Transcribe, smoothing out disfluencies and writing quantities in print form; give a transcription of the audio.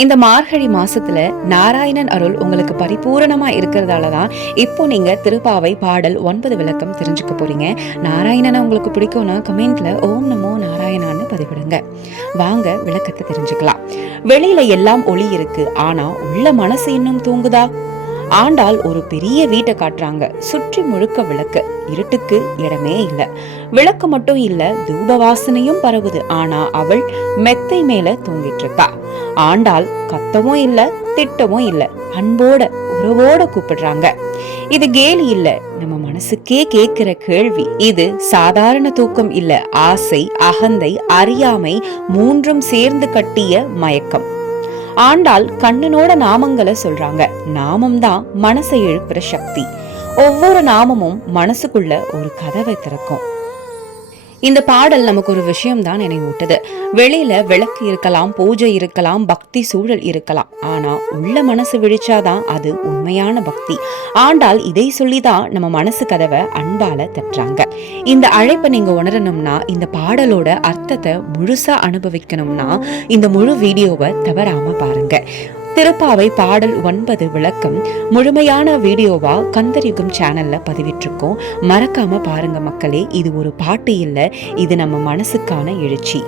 இந்த மார்கழி மாசத்துல நாராயணன் அருள் உங்களுக்கு பரிபூரணமா இருக்கிறதால தான் இப்போ நீங்க திருப்பாவை பாடல் 9 விளக்கம் தெரிஞ்சுக்க போறீங்க. நாராயணனை உங்களுக்கு பிடிக்கும்னா கமெண்ட்ல ஓம் நமோ நாராயணான்னு பதிவிடுங்க. வாங்க விளக்கத்தை தெரிஞ்சுக்கலாம். வெளியில எல்லாம் ஒளி இருக்கு, ஆனா உள்ள மனசு இன்னும் தூங்குதா? ஆண்டாள் ஒரு பெரிய வீட்டை காட்டுறாங்க. சுற்றி முழுக்க விளக்கு, இருட்டுக்கு இடமே இல்ல. விளக்கு மட்டும் இல்ல, தூப வாசனையும் பரவுது. ஆனா அவள் மெத்தை மேல தூங்கிட்டு இருக்கா. ஆண்டாள் கத்தவும் இல்ல, திட்டவும் இல்ல, அன்போட உறவோட கூப்பிடுறாங்க. இது கேலி இல்ல, நம்ம மனசுக்கே கேட்கிற கேள்வி. இது சாதாரண தூக்கம் இல்ல, ஆசை, அகந்தை, அறியாமை மூன்றும் சேர்ந்து கட்டிய மயக்கம். ஆண்டாள் கண்ணனோட நாமங்களை சொல்றாங்க. நாமம் தான் மனசை எழுப்புற சக்தி. ஒவ்வொரு நாமமும் மனசுக்குள்ள ஒரு கதவை திறக்கும். இந்த பாடல் நமக்கு ஒரு விஷயம் தான் நினைவூட்டுது. வெளியில விளக்கு இருக்கலாம், பூஜை இருக்கலாம், பக்தி சூழல் இருக்கலாம், ஆனா உள்ள மனசு விழிச்சாதான் அது உண்மையான பக்தி. ஆண்டாள் இதை சொல்லிதான் நம்ம மனசு கதவை அன்பால தட்டுறாங்க. இந்த அழைப்பை நீங்க உணரணும்னா, இந்த பாடலோட அர்த்தத்தை முழுசா அனுபவிக்கணும்னா இந்த முழு வீடியோவை தவறாம பாருங்க. திருப்பாவை பாடல் 9 விளக்கம் முழுமையான வீடியோவா கந்தர்யுகம் சேனல்ல பதிவிட்டிருக்கோம். மறக்காம பாருங்க மக்களே. இது ஒரு பாட்டு இல்ல, இது நம்ம மனசுக்கான எழுச்சி.